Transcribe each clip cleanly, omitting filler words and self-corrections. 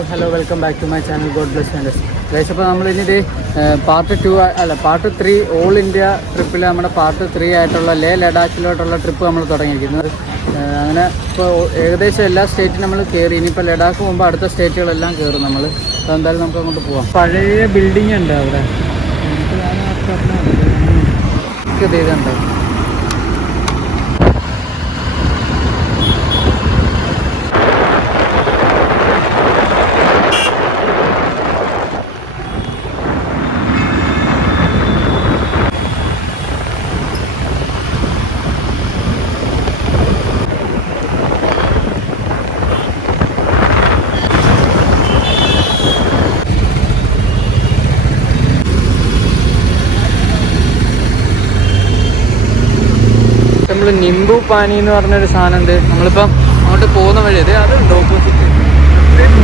Hi hello welcome back to my channel God bless and guys. അപ്പോൾ നമ്മളിതിൻ്റെ part 2 അല്ല part 3 all India ട്രിപ്പിൽ നമ്മുടെ പാർട്ട് 3 ആയിട്ടുള്ള ലേ ലഡാക്കിലോട്ടുള്ള ട്രിപ്പ് നമ്മൾ തുടങ്ങിയിരിക്കുന്നത്. അങ്ങനെ ഇപ്പോൾ ഏകദേശം എല്ലാ സ്റ്റേറ്റും നമ്മൾ കയറി. ഇനിയിപ്പോൾ ലഡാക്ക് പോകുമ്പോൾ അടുത്ത സ്റ്റേറ്റുകളെല്ലാം കയറും നമ്മൾ. അപ്പോൾ എന്തായാലും നമുക്ക് അങ്ങോട്ട് പോവാം. പഴയ ബിൽഡിംഗ് ഉണ്ട് അവിടെ, ഇത് ഇതുണ്ട്. നമ്മൾ നിംബു പാനി എന്ന് പറഞ്ഞൊരു സാധനം ഉണ്ട്. നമ്മളിപ്പം അങ്ങോട്ട് പോകുന്ന വഴി അതുണ്ട് ഓപ്പോസിറ്റ്.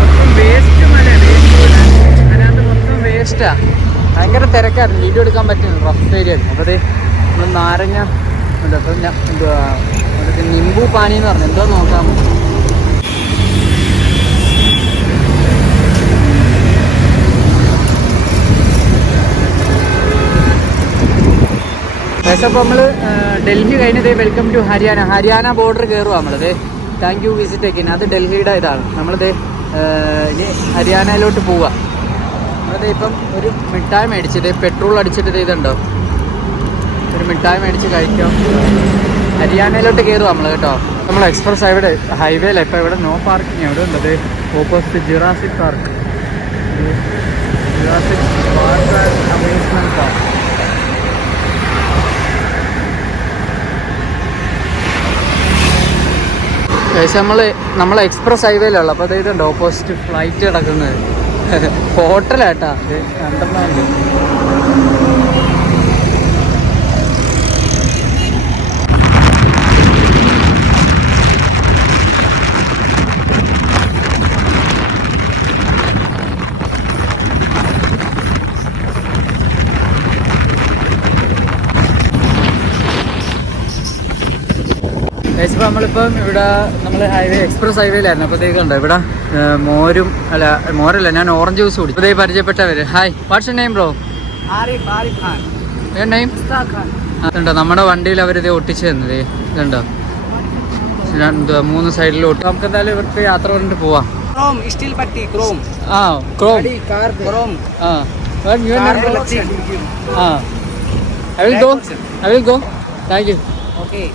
മൊത്തം വേസ്റ്റ് മല, അതിനകത്ത് മൊത്തം വേസ്റ്റാ. ഭയങ്കര തിരക്കായിരുന്നു, വീഡിയോ എടുക്കാൻ പറ്റുന്നു. റഫ് ഏരിയ ആയിരുന്നു. അപ്പോൾ നമ്മൾ നാരങ്ങ ഉണ്ട്. അപ്പം എന്തുവാ നിംബു പാനി എന്ന് പറഞ്ഞു. എന്തോ നോക്കാം. അപ്പോൾ നമ്മൾ ഡൽഹി കഴിഞ്ഞത് വെൽക്കം ടു ഹരിയാന ബോർഡർ കയറുക. നമ്മളത് താങ്ക് യു വിസിറ്റ് ഒക്കെ. അത് ഡൽഹിയുടെ ഇതാണ്. നമ്മളിത് ഇനി ഹരിയാനയിലോട്ട് പോവുക. നമ്മളത് ഇപ്പം ഒരു മിഠായി മേടിച്ചിട്ട് പെട്രോൾ അടിച്ചിട്ട് ഇതുണ്ടോ, ഒരു മിഠായി മേടിച്ച് കഴിക്കാം. ഹരിയാനയിലോട്ട് കയറുക നമ്മൾ കേട്ടോ. നമ്മൾ എക്സ്പ്രസ് ഹൈവേയിലാണ്. ഇപ്പോൾ ഇവിടെ നോ പാർക്കിങ്. എവിടെ ഉണ്ടത്? Opposite Jurassic park, amusement park. നമ്മൾ എക്സ്പ്രസ് ഹൈവേയിലുള്ള. അപ്പോൾ ഇതുണ്ട് ഓപ്പോസിറ്റ് ഫ്ലൈറ്റ് കിടക്കുന്നത്. ഹോട്ടലാട്ടാ രണ്ടെണ്ണം. ഇപ്പോൾ നമ്മളിപ്പം ഇവിടെ നമ്മൾ എക്സ്പ്രസ് ഹൈവേയിലായിരുന്നു. അപ്പോഴത്തേക്ക് ഉണ്ട് ഇവിടെ മോരല്ല, ഞാൻ ഓറഞ്ച് ജ്യൂസ് കുടിച്ചു. അതേ പരിചയപ്പെട്ടവർ. Hi, what's your name bro? Name അതുണ്ടോ? നമ്മുടെ വണ്ടിയിൽ അവരിത് ഒട്ടിച്ച് തന്നത് ഇതുണ്ടോ, എന്തുവാ 3 സൈഡിൽ ഒട്ടി. നമുക്ക് എന്തായാലും ഇവർക്ക് യാത്ര പറഞ്ഞിട്ട് പോവാം. I will go. Thank you. Okay.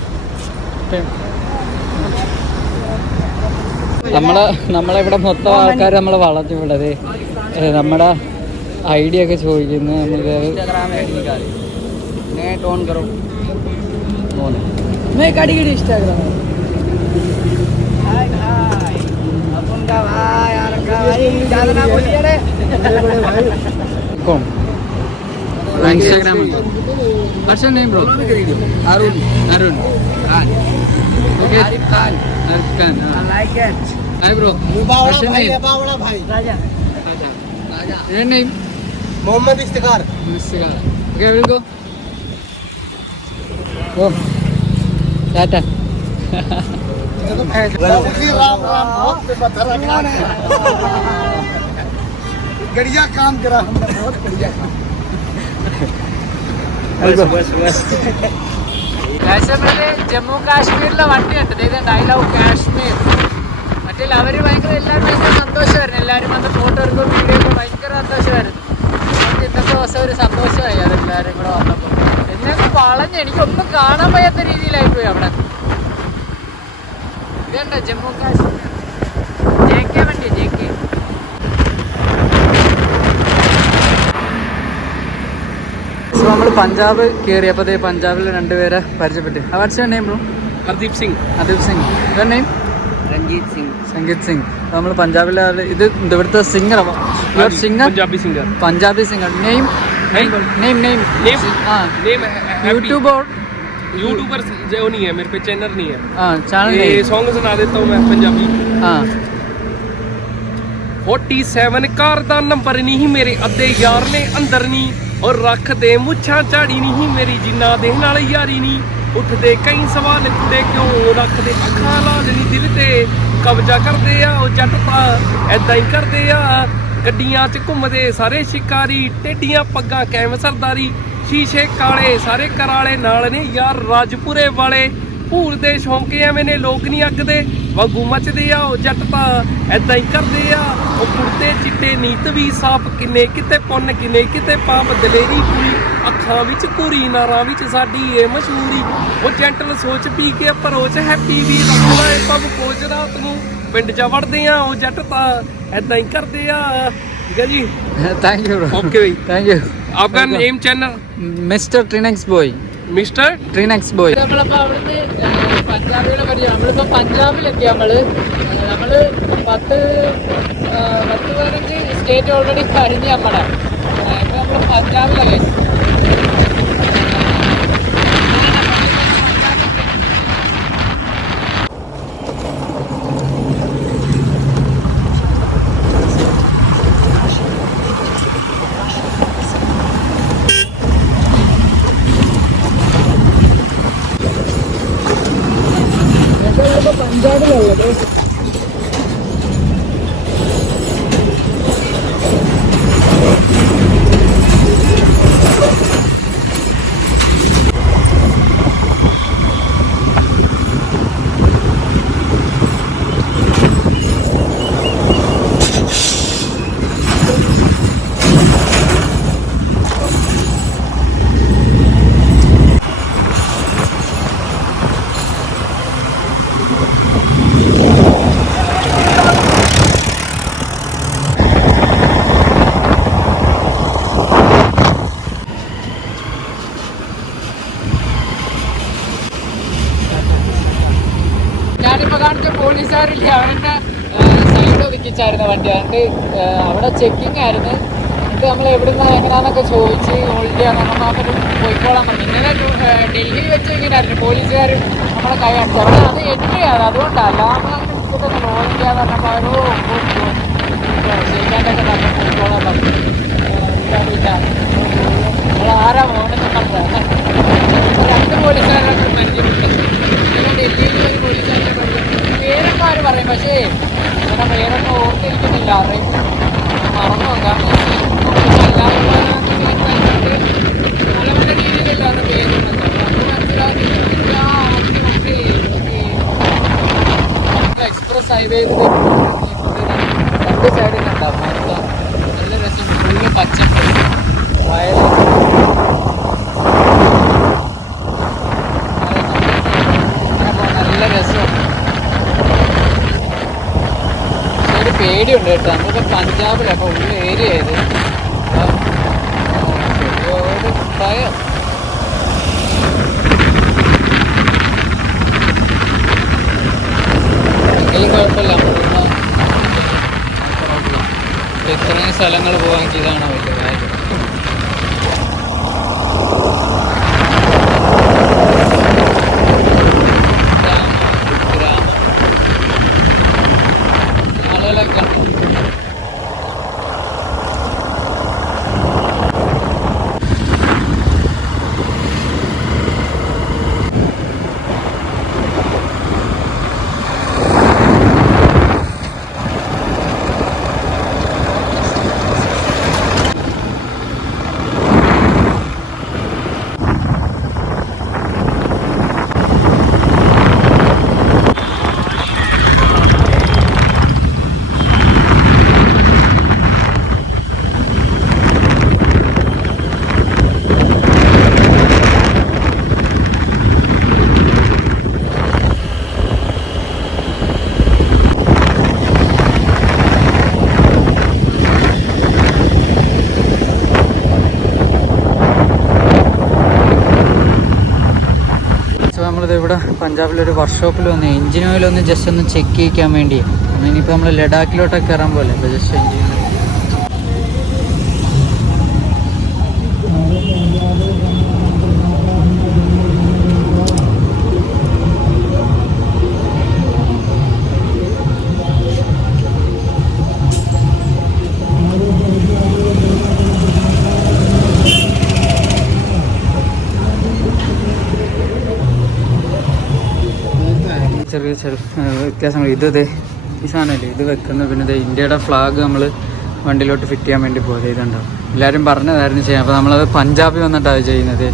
നമ്മളിവിടെ മൊത്തം ആൾക്കാർ നമ്മളെ വളർത്തി വിടത്. നമ്മുടെ ഐഡിയ ഒക്കെ ചോദിക്കുന്നു. നമുക്ക് Instagram. What's your name, bro? Arun. Khan. Okay. Arif Khan. I like it. Hi, bro. What's your name? Raja. Your name? Mohammad Istikhar. Okay, we'll go. Go. Tata. बढ़िया काम करा हमने, बहुत बढ़िया काम. ജമ്മു കാശ്മീരിലെ വണ്ടിയുണ്ട്. ഇതുണ്ട് ഐ ലവ് കാശ്മീർ. മറ്റേ അവർ ഭയങ്കര എല്ലാവരും ഭയങ്കര സന്തോഷമായിരുന്നു. എല്ലാവരും വന്ന് ഫോട്ടോ എടുക്കും, വീഡിയോ ഒക്കെ ഭയങ്കര സന്തോഷമായിരുന്നു. നമുക്ക് ഇന്നത്തെ ദിവസം ഒരു സന്തോഷമായി അതെല്ലാവരും കൂടെ വന്നപ്പോൾ. എന്നൊക്കെ വളഞ്ഞ് എനിക്കൊന്നും കാണാൻ വയ്യാത്ത രീതിയിലായിപ്പോയി അവിടെ. ഇതുണ്ട് ജമ്മു കാശ്മീർ JK വണ്ടി, JK. നമ്മൾ പഞ്ചാബ് കയറി. അപ്പോൾ പഞ്ചാബിൽ 2 പേരെ പരിചയപ്പെട്ടു. What's your name bro? Hardeep Singh. Your name? Sangeet Singh. നമ്മൾ പഞ്ചാബിലെ ഇത് ഇവിടുത്തെ singer. Your singer? Punjabi singer. Name? YouTuber जो नहीं है, मेरे पे चैनल नहीं है. चैनल ये सॉन्ग सुना देता हूँ मैं पंजाबी. 47 कार दा नंबर नहीं मेरे अद्धे यार ने अंदर नहीं, और रख दे मुछा झाड़ी नहीं मेरी जिन्ना दे नाल यारी नहीं. उठदे कई सवाल कुड़े क्यों रख दे अखां लाल नहीं दिल ते ਕਬਜ਼ਾ ਕਰਦੇ ਆ ਉਹ ਜੱਟ ਤਾਂ ਐਦਾਂ ਹੀ ਕਰਦੇ ਆ ਗੱਡੀਆਂ 'ਚ ਘੁੰਮਦੇ ਸਾਰੇ ਸ਼ਿਕਾਰੀ ਟੇਡੀਆਂ ਪੱਗਾਂ ਕੈਮ ਸਰਦਾਰੀ ਸ਼ੀਸ਼ੇ ਕਾਲੇ ਸਾਰੇ ਕਰਾਲੇ ਨਾਲ ਨੇ ਯਾਰ ਰਾਜਪੁਰੇ ਵਾਲੇ ਭੂਲ ਦੇ ਸ਼ੌਂਕੇ ਐਵੇਂ ਨੇ ਲੋਕ ਨਹੀਂ ਅੱਗਦੇ ਵਾਂਗੂ ਮੱਚਦੇ ਆ ਉਹ ਜੱਟ ਤਾਂ ਐਦਾਂ ਹੀ ਕਰਦੇ ਆ ਉਹ ਕੁੜਤੇ ਚਿੱਟੇ ਨੀਤ ਵੀ ਸਾਫ਼ ਕਿੰਨੇ ਕਿਤੇ ਪੁੰਨ ਕਿੰਨੇ ਕਿਤੇ ਪਾਪ ਦਲੇਰੀ ਪੂਰੀ ਅੱਖਾਂ ਵਿੱਚ ਕੁਰੀ ਨਾਰਾਂ ਵਿੱਚ ਸਾਡੀ ਏ ਮਸ਼ਹੂਰੀ ਉਹ ਜੈਂਟਲ ਸੋਚ ਪੀ ਕੇ ਅਪਰੋਚ ਹੈਪੀ ਵੀ ਰੱਖਦਾ ਏ ਪਬ ਕੋਚ ਰਾਤ ਨੂੰ ਪਿੰਡ 'ਚ ਵੜਦੇ ਆ ਉਹ ਜੱਟ ਤਾਂ ਐਦਾਂ ਹੀ ਕਰਦੇ ਆ ਠੀਕ ਹੈ ਜੀ thank you bro okay bye thank you आपका name channel mister Trinex boy mister Trinex boy നമ്മളിപ്പോൾ അവിടുത്തെ പഞ്ചാബികളെ പറ്റി നമ്മളിപ്പോൾ പഞ്ചാബിലെത്തി നമ്മള് 10-15 സ്റ്റേറ്റ് ഓൾറെഡി കഴിഞ്ഞ് നമ്മുടെ ഇപ്പം നമ്മൾ പഞ്ചാബിലാണ്. പഞ്ചാബിലുള്ളത് ഞാനിപ്പോൾ കാണിച്ച പോലീസുകാരില്ലേ അവരെന്നെ സൈഡ് ഒതുക്കിച്ചായിരുന്നു വണ്ടി. എന്നിട്ട് അവിടെ ചെക്കിങ് ആയിരുന്നു. എന്നിട്ട് നമ്മൾ എവിടുന്ന് എങ്ങനെയാണെന്നൊക്കെ ചോദിച്ച് ഹോൾഡ് ആണെന്ന് നോക്കിട്ട് പോയിക്കോളാൻ പറഞ്ഞു. ഇന്നലെ ഡൽഹി വെച്ച് ഇങ്ങനെയായിരുന്നു പോലീസുകാർ നമ്മളെ കൈ അടിച്ചു. അവിടെ അത് എൻട്രി ആണ്, അതുകൊണ്ടല്ല നമ്മളങ്ങനെ ഇഷ്ടത്തെ ഹോൾഡ് ചെയ്യാന്ന് പറഞ്ഞപ്പോൾ അവരോ ശരിക്കാണ്ടൊക്കെ തന്നെ പോയിക്കോളാൻ പറഞ്ഞു. നമ്മൾ ആരാ പോകണമെന്ന് പറഞ്ഞത് 2 പോലീസുകാരൊക്കെ പരിചയപ്പെട്ടു. ഡൽഹിയിൽ ഒരു പോലീസുകാരെ പരിചയപ്പെട്ടു. പേരൊക്കെ അവർ പറയും, പക്ഷേ ഇവിടെ പേരൊക്കെ ഓർത്തിരിക്കുന്നില്ല. അറിയും മറന്നു നോക്കാം. നല്ല നല്ല രീതിയിലില്ലാത്ത പേരുണ്ട്. അത് മനസ്സിലാക്കില്ല. എക്സ്പ്രസ് ഹൈവേയിൽ 2 സൈഡിലുണ്ടാവും. മൊത്തം നല്ല രസം. ഫുള്ള് പച്ചപ്പ് വയൽ നല്ല രസം. ഒരു പേടിയുണ്ട് കേട്ടോ. നമ്മളിപ്പോൾ പഞ്ചാബിലാണ്, അപ്പോൾ ഉള്ള ഏരിയ ഇത്. ഒരു ഭയം. എങ്കിലും കുഴപ്പമില്ല. നമ്മളിപ്പോൾ ഇത്രയും സ്ഥലങ്ങൾ പോകാമെങ്കിൽ ഇതാണ് വലിയ കാര്യം. നമ്മളിത് ഇവിടെ പഞ്ചാബിലൊരു വർക്ക്ഷോപ്പിൽ വന്ന് എഞ്ചിൻ ഓയിലൊന്ന് ജസ്റ്റ് ഒന്ന് ചെക്ക് ചെയ്യിക്കാൻ വേണ്ടിയാണ്. ഇനിയിപ്പോൾ നമ്മൾ ലഡാക്കിലോട്ടൊക്കെ കയറാൻ പോലെ അപ്പോൾ ജസ്റ്റ് എഞ്ചിൻ ചെറിയ വ്യത്യാസങ്ങൾ. ഇത് ഈ സാധനമല്ലേ ഇത് വെക്കുന്നത്. പിന്നെ ഇത് ഇന്ത്യയുടെ ഫ്ലാഗ് നമ്മൾ വണ്ടിയിലോട്ട് ഫിറ്റ് ചെയ്യാൻ വേണ്ടി പോലെ ഇതുണ്ടാവും. എല്ലാവരും പറഞ്ഞതായിരുന്നു ചെയ്യാം. അപ്പോൾ നമ്മളത് പഞ്ചാബിൽ വന്നിട്ടാണ് ചെയ്യുന്നത്.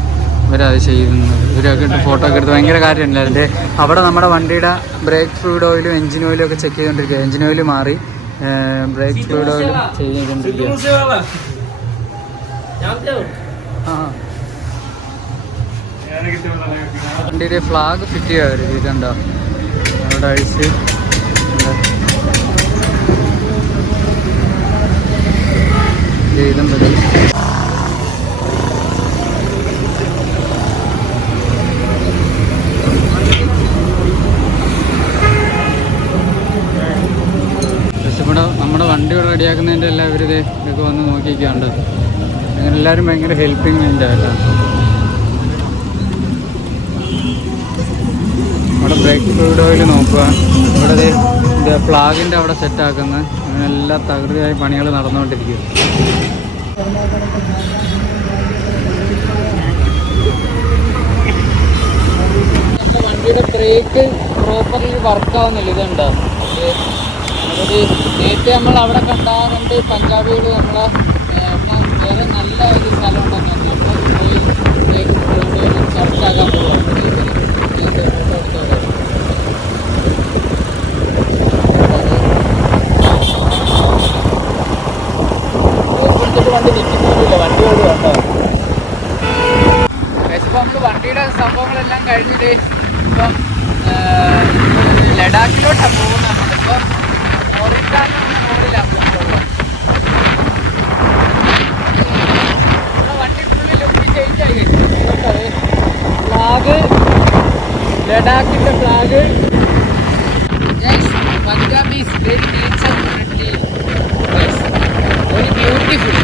ഇവരത് ചെയ്യുന്നത്. ഇവരൊക്കെ ഫോട്ടോ ഒക്കെ എടുത്ത് ഭയങ്കര കാര്യമല്ല. അതിൻ്റെ അവിടെ നമ്മുടെ വണ്ടിയുടെ ബ്രേക്ക് ഫ്ലൂയിഡ് ഓയിലും എഞ്ചിൻ ഓയിലും ഒക്കെ ചെക്ക് ചെയ്തുകൊണ്ടിരിക്കുക. എഞ്ചിൻ ഓയിൽ മാറി ബ്രേക്ക് ഫ്ലൂയിഡ് ഓയിലും ചെയ്തുകൊണ്ടിരിക്കുക. വണ്ടിയുടെ ഫ്ലാഗ് ഫിറ്റ് ചെയ്യാറുണ്ട്. ഇതുണ്ടോ അവിടെ അഴിച്ച് ഇതും വരും. ഇവിടെ നമ്മുടെ വണ്ടി ഇവിടെ റെഡിയാക്കുന്നതിൻ്റെ എല്ലാം ഇതൊക്കെ വന്ന് നോക്കിയിരിക്കാണ്ട്. അങ്ങനെ എല്ലാവരും ഭയങ്കര ഹെൽപ്പിങ് മൈൻഡായിട്ടാ. അവിടെ ബ്രേക്ക് ഫ്ലൂയിഡ് ഓയിൽ നോക്കുക. ഇവിടെ ഇത് ഫ്ലാഗിൻ്റെ അവിടെ സെറ്റാക്കുന്നത്. അങ്ങനെ എല്ലാ തകൃതിയായ പണികൾ നടന്നുകൊണ്ടിരിക്കും. നമ്മുടെ വണ്ടിയുടെ ബ്രേക്ക് പ്രോപ്പർലി വർക്കാവുന്നില്ല. ഇതുണ്ടോ നേരത്തെ നമ്മൾ അവിടെ കണ്ടാകുന്നുണ്ട്. പഞ്ചാബികൾ നമ്മളെ വേറെ നല്ല ഒരു സ്ഥലം ഉണ്ടെന്ന് നമ്മൾ പോയി ചർച്ചാക്കാൻ പോകും. വണ്ടി നിൽക്കുന്നില്ല, വണ്ടി ഓടുകയുണ്ടോ. ഇപ്പോൾ നമ്മൾ വണ്ടിയുടെ സംഭവങ്ങളെല്ലാം കഴിഞ്ഞിട്ട് ഇപ്പം ലഡാക്കിലോട്ടാണ് പോകുന്നത്. നമ്മളിപ്പോൾ റോഡിലാണ് വണ്ടി ഫുള്ളി ലുക്ക് ചേഞ്ച് ആയി. ഫ്ലാഗ് ലഡാക്കിൻ്റെ flag. Punjabis very nature friendly, very beautiful.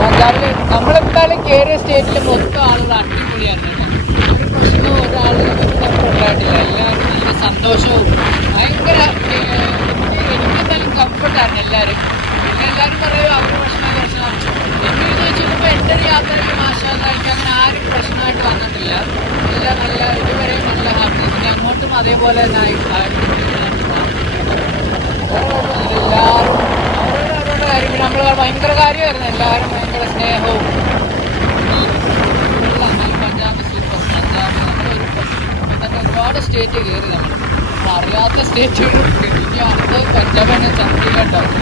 പഞ്ചാബിൽ നമ്മളെന്തായാലും കയറിയ സ്റ്റേറ്റിൽ മൊത്തം ആളുകൾ അടിപൊളിയാണ്. ഒരു പ്രശ്നവും ഒരാളുകൾക്ക് ഉണ്ടായിട്ടില്ല. എല്ലാവരും നല്ല സന്തോഷവും ഭയങ്കര എനിക്കെന്തായാലും കംഫർട്ടായിരുന്നു എല്ലാവരും. പിന്നെ എല്ലാവരും പറയും അവർ പ്രശ്നം എങ്ങനെ ചോദിച്ചപ്പോൾ എൻ്റെ ഒരു യാത്രയ്ക്ക് മാഷായിട്ട് അങ്ങനെ ആരും പ്രശ്നമായിട്ട് വന്നിട്ടില്ല. എല്ലാം നല്ല ഇതുവരെയും നല്ല ഹാപ്പിനെസ്. പിന്നെ അങ്ങോട്ടും അതേപോലെ തന്നെ എല്ലാവരും അവരോട് കാര്യം നമ്മൾ ഭയങ്കര കാര്യമായിരുന്നു. എല്ലാവരും ഭയങ്കര സ്നേഹവും. പഞ്ചാബ് സൂപ്പർ. പഞ്ചാബ് നമ്മളൊരു ഇതൊക്കെ ഒരുപാട് സ്റ്റേറ്റ് കയറി. നമ്മൾ അറിയാത്ത സ്റ്റേറ്റുകൾ ഇനി അടുത്ത് പഞ്ചാബ് തന്നെ ചണ്ഡീഗഡ് ഉണ്ടാവും.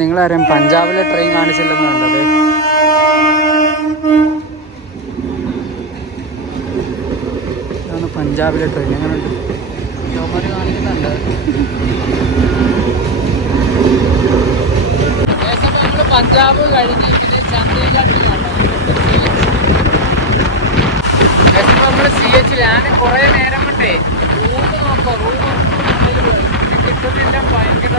നിങ്ങളറിയാം പഞ്ചാബിലെ ട്രെയിൻ കാണിച്ചില്ലെന്ന് കണ്ടത്. ഇതാണ് പഞ്ചാബിലെ ട്രെയിൻ. എങ്ങനെയുണ്ട്? യോമാര് കാണിക്കുന്നുണ്ട്. ഏകദേശം നമ്മൾ പഞ്ചാബ് കഴിഞ്ഞ് പിന്നെ ചണ്ഡീഗഡിലാണ്. ഏകദേശം നമ്മൾ CH ഞാൻ കുറേ നേരം കൊണ്ടേ റൂം നോക്കാം. റൂം കിട്ടുന്നില്ല. ഭയങ്കര